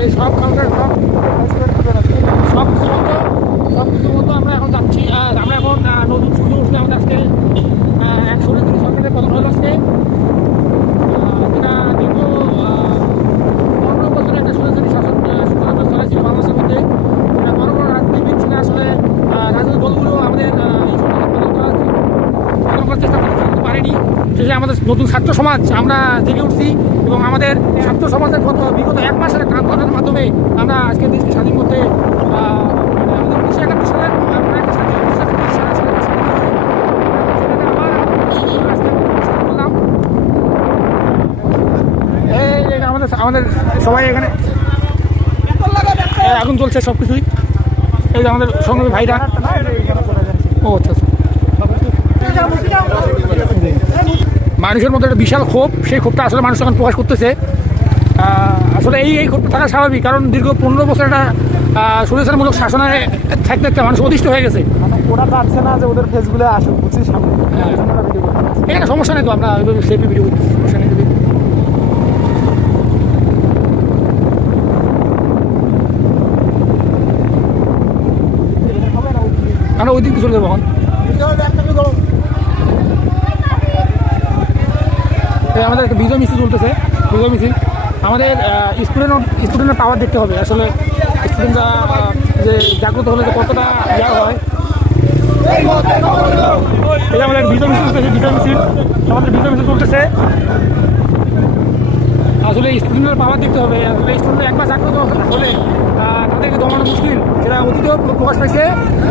এই সব কাউন্টার সব কিছু মতো আমরা এখন যাচ্ছি। আর আমরা এখন নতুন সূর্য উঠছে আমাদের আজকে 130 সরকারের পতন হলো আজকে। যেটা দীর্ঘ 15 বছরের একটা স্বৈরাচারী শাসন চলেছিল বাংলাদেশের মধ্যে। বড় বড় রাজনীতিবিদ ছিল আসলে রাজনৈতিক দলগুলো আমাদের এই সরকারকে পতন করার চেষ্টা করতে পারেনি। শেষে আমাদের নতুন ছাত্র সমাজ আমরা জেগে উঠছি এবং আমাদের ছাত্র সমাজের বিগত 1 মাসের একটা আন্দোলনের মাধ্যমে আমরা আজকে দেশকে স্বাধীন করতে আমাদের 1971 সালের আমাদের সবাই এখানে আগুন চলছে সব কিছুই। এই যে আমাদের সংগ্রামী ভাইরা। ও আচ্ছা মানুষের মধ্যে একটা বিশাল ক্ষোভ, সেই ক্ষোভটা আসলে মানুষ এখন প্রকাশ করতেছে। আসলে এই ক্ষোভটা থাকা স্বাভাবিক, কারণ দীর্ঘ 15 বছর একটা স্বৈরাচারমূলক শাসনে থাকতে একটা মানুষ অতিষ্ঠ হয়ে গেছে। ওরা চাচ্ছে না যে ওদের ফেসগুলো আসুক, বুঝছিস? এখানে সমস্যা নেই তো, আমরা সেফটি ভিডিও করছি, সমস্যা নেই। আমরা ওই দিকে চলে যাবো এখন। আমাদের একটা বিজয় মিছিল চলতেছে, বিজয় মিছিল। আমাদের স্টুডেন্টের পাওয়ার দেখতে হবে আসলে, স্টুডেন্টরা যে জাগ্রত হলে যে কতটা ইয়া হয়। এই আমাদের বিজয় মিছিল চলতেছে, আমাদের বিজয় মিছিল চলতেছে। আসলে স্টুডেন্টের পাওয়ার দেখতে হবে। আসলে স্টুডেন্ট একবার জাগ্রত হলে তাদেরকে দমানো মুশকিল। সেটা অতীতেও প্রকাশ পাইছে,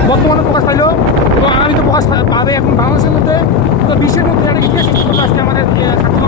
বর্তমানে প্রকাশ পাইলো এবং আগামী তো প্রকাশ পাবে। এখন বাংলাদেশের মধ্যে বিশ্বের মধ্যে একটা ইতিহাস সৃষ্টি করলো আজকে আমাদের ছাত্র